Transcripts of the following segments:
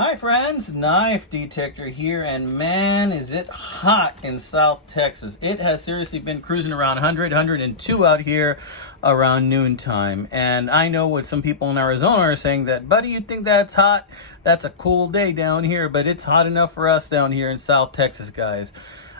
Hi friends, Knife Detector here, and man is it hot in South Texas. It has seriously been cruising around 100, 102 out here around noontime. And I know what some people in Arizona are saying, that, buddy, you think that's hot? That's a cool day down here, but it's hot enough for us down here in South Texas, guys.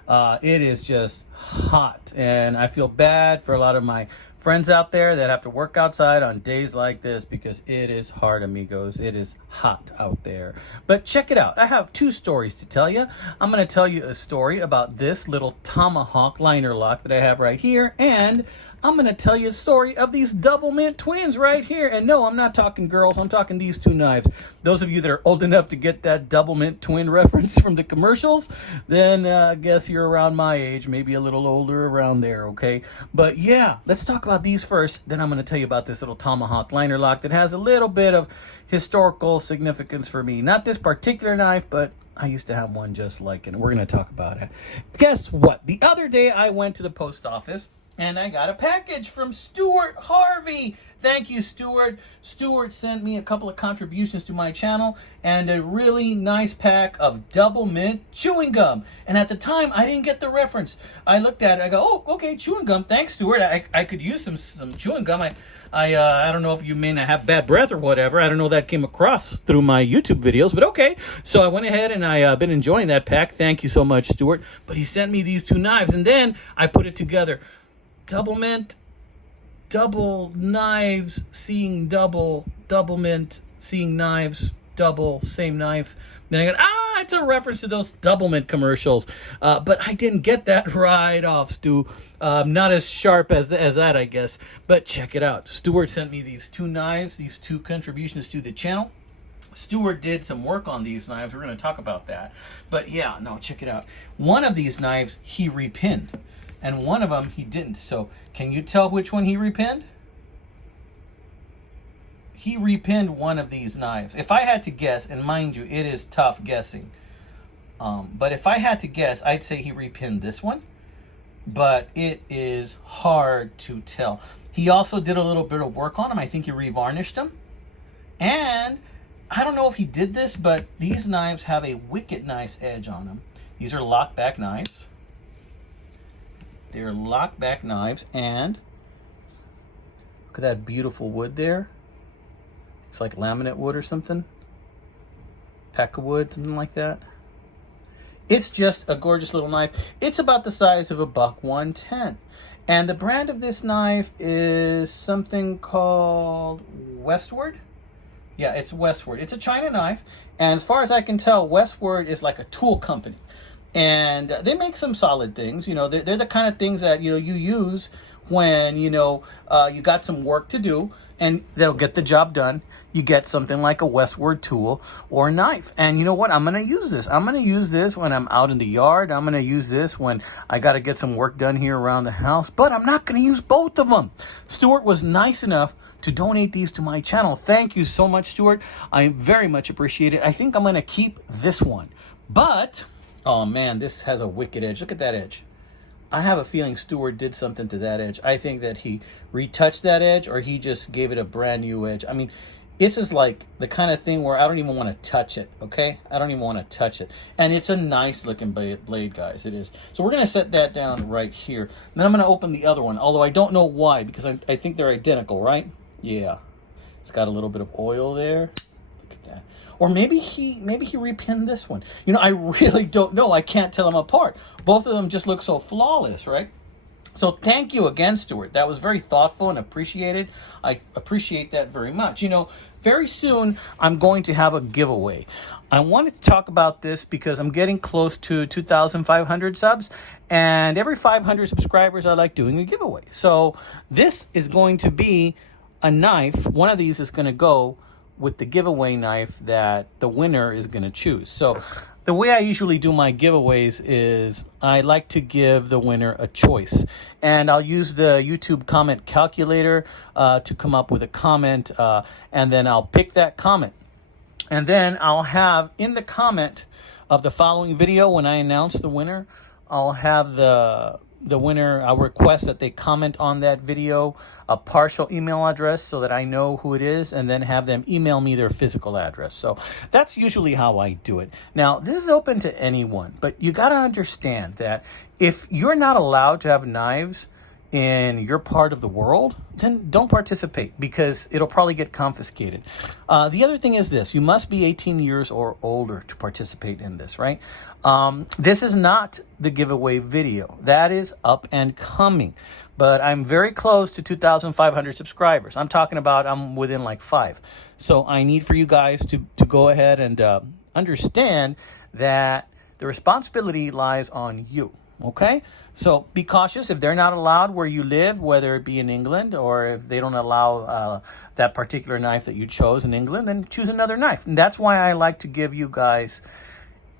It is just hot, and I feel bad for a lot of my friends out there that have to work outside on days like this, because it is hard, amigos. It is hot out there. But check it out. I have two stories to tell you. I'm going to tell you a story about this little Tomahawk liner lock that I have right here, and I'm going to tell you a story of these double mint twins right here. And no, I'm not talking girls. I'm talking these two knives. Those of you that are old enough to get that double mint twin reference from the commercials, then I guess you're around my age, maybe a little older around there, okay? But yeah, let's talk about these first. Then I'm going to tell you about this little Tomahawk liner lock that has a little bit of historical significance for me. Not this particular knife, but I used to have one just like it, and we're going to talk about it. Guess what? The other day I went to the post office, and I got a package from Stuart Harvey. Thank you, Stuart. Stuart sent me a couple of contributions to my channel and a really nice pack of double mint chewing gum. And at the time, I didn't get the reference. I looked at it. I go, oh, okay, chewing gum. Thanks, Stuart. I could use some chewing gum. I don't know if you may not have bad breath or whatever. I don't know that came across through my YouTube videos, but okay. So I went ahead and I've been enjoying that pack. Thank you so much, Stuart. But he sent me these two knives, and then I put it together. Double mint, double knives, seeing double, double mint, seeing knives, double, same knife. Then I got, it's a reference to those double mint commercials. But I didn't get that right off, Stu. Not as sharp as that, I guess. But check it out. Stuart sent me these two knives, these two contributions to the channel. Stuart did some work on these knives. We're going to talk about that. But yeah, no, check it out. One of these knives, he repinned. And one of them he didn't. So can you tell which one he repinned? He repinned one of these knives. If I had to guess, and mind you, it is tough guessing. But if I had to guess, I'd say he repinned this one. But it is hard to tell. He also did a little bit of work on them. I think he revarnished them. And I don't know if he did this, but these knives have a wicked nice edge on them. These are lock back knives. They're lock back knives, and look at that beautiful wood there. It's like laminate wood or something. Pack of wood, something like that. It's just a gorgeous little knife. It's about the size of a buck 110. And the brand of this knife is something called Westward. Yeah, it's Westward. It's a China knife. And as far as I can tell, Westward is like a tool company. And they make some solid things. You know, they're the kind of things that, you know, you use when, you know, you got some work to do, and that'll get the job done. You get something like a Westward tool or a knife. And you know what? I'm going to use this. I'm going to use this when I'm out in the yard. I'm going to use this when I got to get some work done here around the house. But I'm not going to use both of them. Stuart was nice enough to donate these to my channel. Thank you so much, Stuart. I very much appreciate it. I think I'm going to keep this one. But oh man, this has a wicked edge. Look at that edge. I have a feeling Stuart did something to that edge. I think that he retouched that edge, or he just gave it a brand new edge. I mean, it's just like the kind of thing where I don't even want to touch it, okay? I don't even want to touch it. And it's a nice looking blade, guys. It is. So we're going to set that down right here. Then I'm going to open the other one, although I don't know why, because I think they're identical, right? Yeah. It's got a little bit of oil there. Or maybe he repinned this one. You know, I really don't know. I can't tell them apart. Both of them just look so flawless, right? So thank you again, Stuart. That was very thoughtful and appreciated. I appreciate that very much. You know, very soon I'm going to have a giveaway. I wanted to talk about this because I'm getting close to 2,500 subs. And every 500 subscribers, I like doing a giveaway. So this is going to be a knife. One of these is going to go with the giveaway knife that the winner is going to choose. So the way I usually do my giveaways is I like to give the winner a choice. And I'll use the YouTube comment calculator to come up with a comment. And then I'll pick that comment. And then I'll have in the comment of the following video, when I announce the winner, I'll have the the winner, I'll request that they comment on that video a partial email address so that I know who it is, and then have them email me their physical address. So that's usually how I do it. Now, this is open to anyone, but you got to understand that if you're not allowed to have knives in your part of the world, then don't participate, because it'll probably get confiscated. The other thing is this: you must be 18 years or older to participate in this, right? This is not the giveaway video. That is up and coming, but I'm very close to 2,500 subscribers. I'm talking about I'm within like 5. So I need for you guys to go ahead and understand that the responsibility lies on you. Okay, so be cautious. If they're not allowed where you live, whether it be in England, or if they don't allow that particular knife that you chose in England, then choose another knife. And that's why I like to give you guys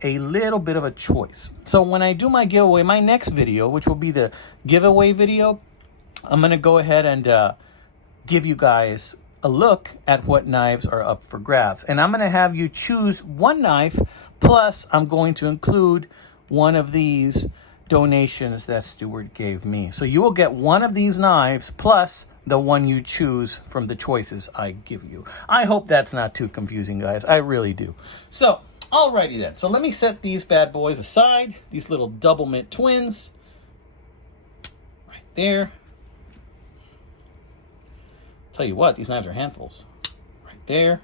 a little bit of a choice. So when I do my giveaway, my next video, which will be the giveaway video, I'm going to go ahead and give you guys a look at what knives are up for grabs. And I'm going to have you choose one knife, plus I'm going to include one of these donations that Stuart gave me. So you will get one of these knives plus the one you choose from the choices I give you. I hope that's not too confusing, guys. I really do. So, alrighty then. So let me set these bad boys aside. These little double mint twins. Right there. Tell you what, these knives are handfuls. Right there.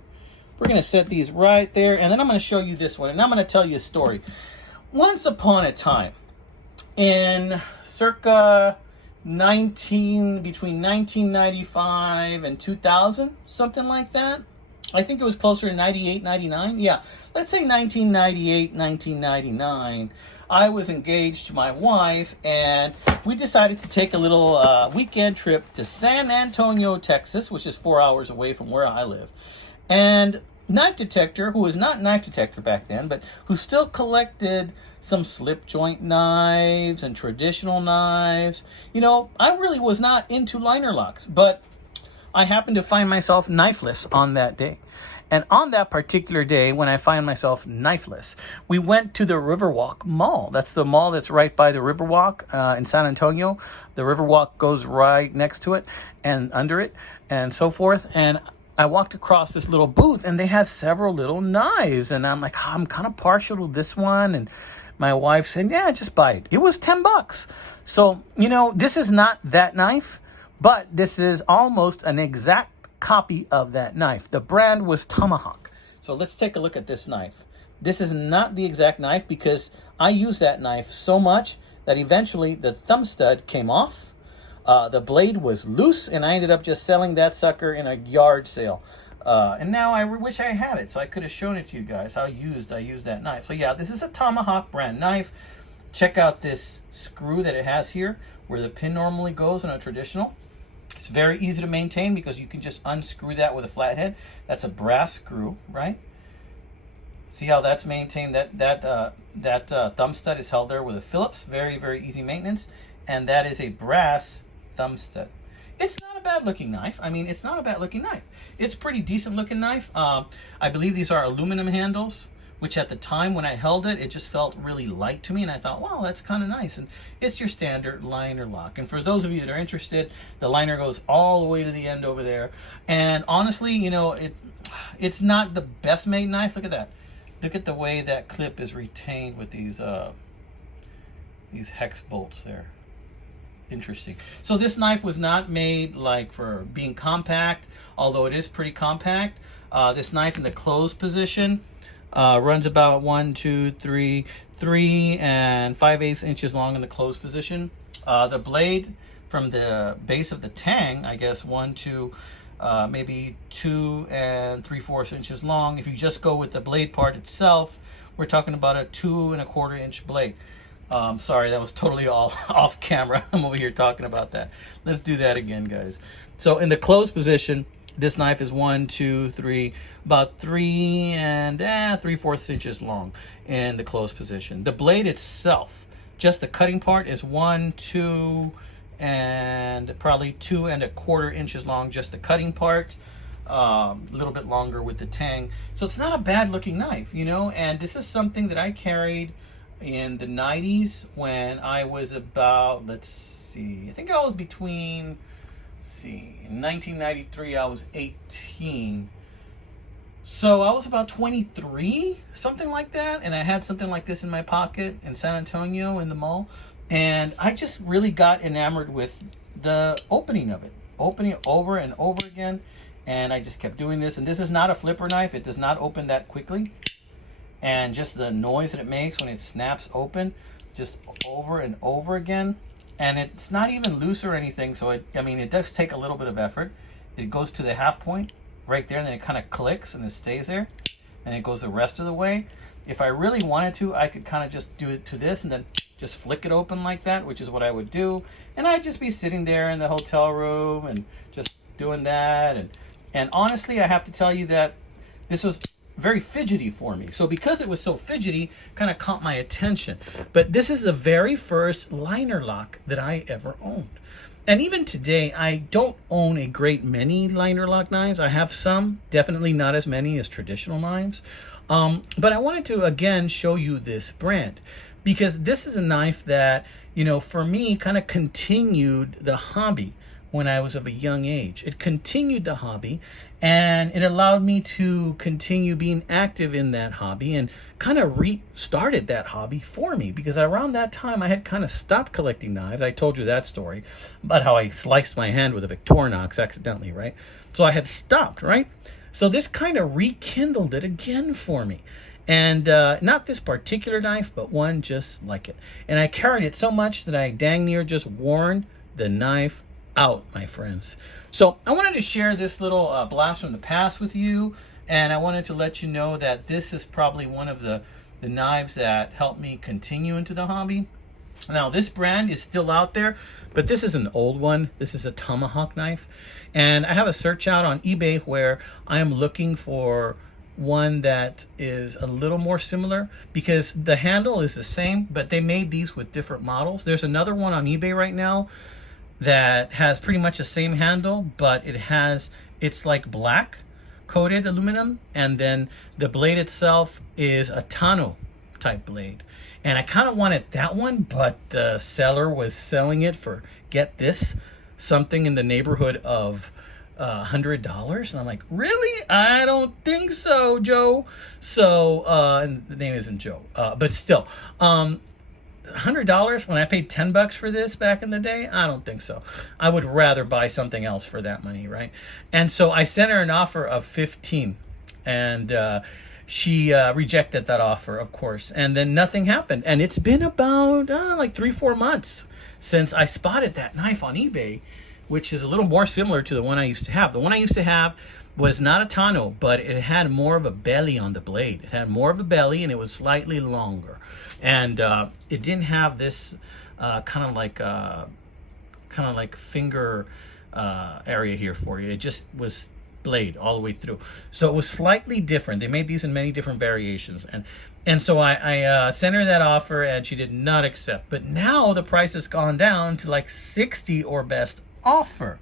We're going to set these right there. And then I'm going to show you this one. And I'm going to tell you a story. Once upon a time, in circa between 1995 and 2000, something like that. I think it was closer to 98, 99. Yeah, let's say 1998, 1999. I was engaged to my wife, and we decided to take a little weekend trip to San Antonio, Texas, which is 4 hours away from where I live. And Knife Detector, who was not Knife Detector back then, but who still collected some slip joint knives and traditional knives. You know, I really was not into liner locks, but I happened to find myself knifeless on that day. And on that particular day, when I find myself knifeless, we went to the Riverwalk Mall. That's the mall that's right by the Riverwalk in San Antonio. The Riverwalk goes right next to it and under it and so forth. And I walked across this little booth, and they had several little knives. And I'm like, I'm kind of partial to this one. And my wife said, yeah, just buy it. It was $10. So, you know, this is not that knife, but this is almost an exact copy of that knife. The brand was Tomahawk. So let's take a look at this knife. This is not the exact knife, because I used that knife so much that eventually the thumb stud came off. The blade was loose, and I ended up just selling that sucker in a yard sale. And now I wish I had it, so I could have shown it to you guys how I used that knife. So yeah, this is a Tomahawk brand knife. Check out this screw that it has here, where the pin normally goes in a traditional. It's very easy to maintain because you can just unscrew that with a flathead. That's a brass screw, right? See how that's maintained? That thumb stud is held there with a Phillips. Very, very easy maintenance. And that is a brass thumb stud. It's not a bad looking knife. I mean, it's not a bad looking knife. It's a pretty decent looking knife. I believe these are aluminum handles, which at the time when I held it, it just felt really light to me. And I thought, wow, that's kind of nice. And it's your standard liner lock. And for those of you that are interested, the liner goes all the way to the end over there. And honestly, you know, it's not the best made knife. Look at that. Look at the way that clip is retained with these hex bolts there. Interesting. So this knife was not made like for being compact, although it is pretty compact. This knife in the closed position runs about 3 and 5/8 inches long in the closed position. The blade from the base of the tang, I guess maybe 2 3/4 inches long. If you just go with the blade part itself, we're talking about a 2 1/4 inch blade. Sorry, that was totally all off camera. I'm over here talking about that. Let's do that again, guys. So in the closed position, this knife is about 3 3/4 inches long in the closed position. The blade itself, just the cutting part, is 1, 2, and probably 2 1/4 inches long, just the cutting part. A little bit longer with the tang. So it's not a bad looking knife, you know, and this is something that I carried in the 90s when I was about, let's see, I think I was between, let's see, in 1993 I was 18. So I was about 23, something like that, and I had something like this in my pocket in San Antonio in the mall, and I just really got enamored with the opening of it, opening it over and over again, and I just kept doing this. And this is not a flipper knife. It does not open that quickly, and just the noise that it makes when it snaps open, just over and over again. And it's not even loose or anything, so it does take a little bit of effort. It goes to the half point right there, and then it kind of clicks and it stays there, and it goes the rest of the way. If I really wanted to, I could kind of just do it to this and then just flick it open like that, which is what I would do. And I'd just be sitting there in the hotel room and just doing that. And honestly, I have to tell you that this was very fidgety for me. So because it was so fidgety, kind of caught my attention. But this is the very first liner lock that I ever owned. And even today, I don't own a great many liner lock knives. I have some, definitely not as many as traditional knives. But I wanted to, again, show you this brand, because this is a knife that, for me, kind of continued the hobby when I was of a young age. It continued the hobby, and it allowed me to continue being active in that hobby and kind of restarted that hobby for me, because around that time I had kind of stopped collecting knives. I told you that story about how I sliced my hand with a Victorinox accidentally, right? So I had stopped, right? So this kind of rekindled it again for me. And not this particular knife, but one just like it. And I carried it so much that I dang near just worn the knife out, my friends. So I wanted to share this little blast from the past with you, and I wanted to let you know that this is probably one of the knives that helped me continue into the hobby. Now, this brand is still out there, but this is an old one. This is a Tomahawk knife, and I have a search out on eBay where I am looking for one that is a little more similar, because the handle is the same, but they made these with different models. There's another one on eBay right now that has pretty much the same handle, but it's like black coated aluminum, and then the blade itself is a Tano type blade. And I kind of wanted that one, but the seller was selling it for, get this, something in the neighborhood of $100. And I'm like, really? I don't think so, Joe. So, and the name isn't Joe, but still, $100 when I paid $10 for this back in the day? I don't think so. I would rather buy something else for that money, right? And so I sent her an offer of 15, and she rejected that offer, of course. And then nothing happened. And it's been about like 3-4 months since I spotted that knife on eBay, which is a little more similar to the one I used to have. The one I used to have was not a Tano, but it had more of a belly on the blade. It had more of a belly, and it was slightly longer. And it didn't have this kind of like finger area here for you. It just was blade all the way through. So it was slightly different. They made these in many different variations. And so I sent her that offer, and she did not accept. But now the price has gone down to like 60 or best offer.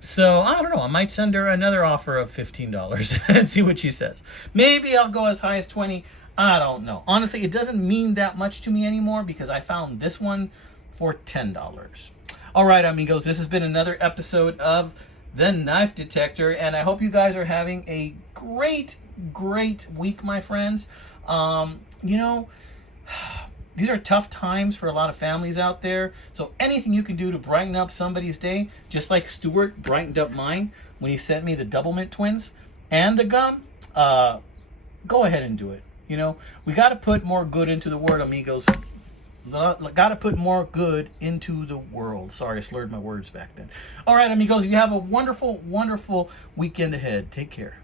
So I don't know, I might send her another offer of $15 and see what she says. Maybe I'll go as high as 20. I don't know. Honestly, it doesn't mean that much to me anymore, because I found this one for $10. All right, amigos, this has been another episode of The Knife Detector, and I hope you guys are having a great week, my friends. These are tough times for a lot of families out there. So anything you can do to brighten up somebody's day, just like Stuart brightened up mine when he sent me the double mint twins and the gum, go ahead and do it. We got to put more good into the world, amigos. Got to put more good into the world. Sorry, I slurred my words back then. All right, amigos, you have a wonderful weekend ahead. Take care.